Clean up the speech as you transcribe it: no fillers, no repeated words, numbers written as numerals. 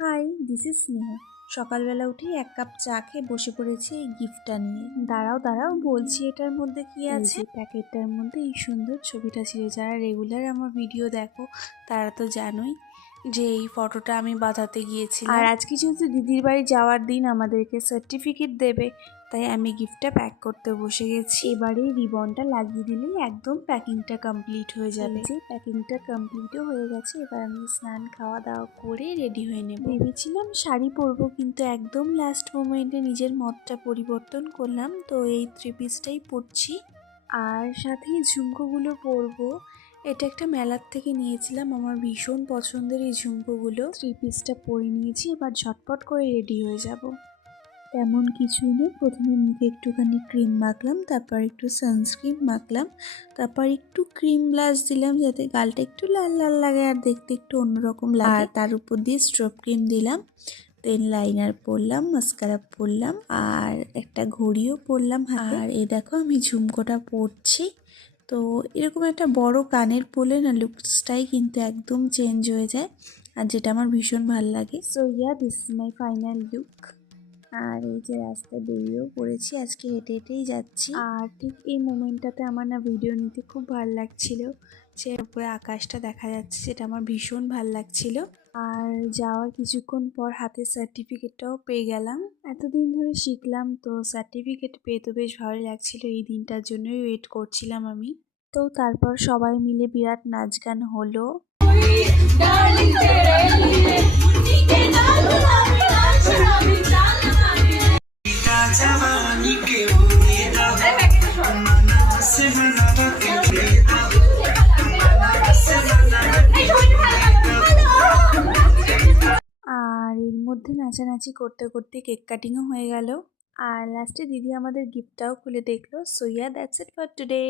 High, this is Sneha. সকালবেলা উঠেই এক কাপ চা খেয়ে বসে পড়েছি এই গিফটটা নিয়ে। দাঁড়াও বলছি এটার মধ্যে কি আছে। প্যাকেটটার মধ্যে এই সুন্দর ছবিটা ছিল। যারা রেগুলার আমার ভিডিও দেখো তারা তো জানোই যে এই ফটোটা আমি বাঁধাতে গিয়েছিলাম। আর আজকে যেহেতু দিদির বাড়ি যাওয়ার দিন, আমাদেরকে সার্টিফিকেট দেবে, তাই আমি গিফটটা প্যাক করতে বসে গেছি। এবারে রিবনটা লাগিয়ে দিলেই একদম প্যাকিংটা কমপ্লিট হয়ে যাবে। যে প্যাকিংটা কমপ্লিটও হয়ে গেছে। এবার আমি স্নান খাওয়া দাওয়া করে রেডি হয়ে নেব। ভেবেছিলাম শাড়ি পরবো, কিন্তু একদম লাস্ট মোমেন্টে নিজের মতটা পরিবর্তন করলাম, তো এই 3 পিসটাই পরছি। আর সাথে ঝুমকোগুলো পরবো। এটা একটা মেলার থেকে নিয়েছিলাম, আমার ভীষণ পছন্দের এই ঝুমকোগুলো। 3 পিসটা পরে নিয়েছি, এবার ঝটপট করে রেডি হয়ে যাব। তেমন কিছুই না, প্রথমে মুখে একটুখানি ক্রিম মাখলাম, তারপর একটু সানস্ক্রিন মাখলাম, তারপর একটু ক্রিম ব্লাশ দিলাম যাতে গালটা একটু লাল লাল লাগে আর দেখতে একটু অন্যরকম লাগে। আর তার উপর দিয়ে স্ট্রব ক্রিম দিলাম, দেন লাইনার পরলাম, মাস্কারা পরলাম, আর একটা ঘড়িও পরলাম হাতে। আর এই দেখো আমি ঝুমকোটা পরছি। তো এরকম একটা বড় কানের পরলে না লুকসটাই কিন্তু একদম চেঞ্জ হয়ে যায়, আর যেটা আমার ভীষণ ভালো লাগে। So yeah, this is my final look. আর এই যে রাস্তায় বেরিয়েও পড়েছি, আজকে হেঁটে হেঁটেই যাচ্ছি। আর ঠিক এই মোমেন্টটাতে আমার না ভিডিও নিতে খুব ভালো লাগছিল। সে উপরে আকাশটা দেখা যাচ্ছে, যেটা আমার ভীষণ ভালো লাগছিল। আর যাওয়ার কিছুক্ষণ পর হাতে সার্টিফিকেটটাও পেয়ে গেলাম। এতদিন ধরে শিখলাম, তো সার্টিফিকেট পেয়ে তো বেশ ভালো লাগছিল। এই দিনটার জন্যই ওয়েট করছিলাম আমি। তো তারপর সবাই মিলে বিরাট নাচ গান হলো। আর এর মধ্যে নাচানাচি করতে করতে কেক কাটিংও হয়ে গেল। আর লাস্টে দিদি আমাদের গিফটটাও খুলে দেখলো। So yeah, that's it for today.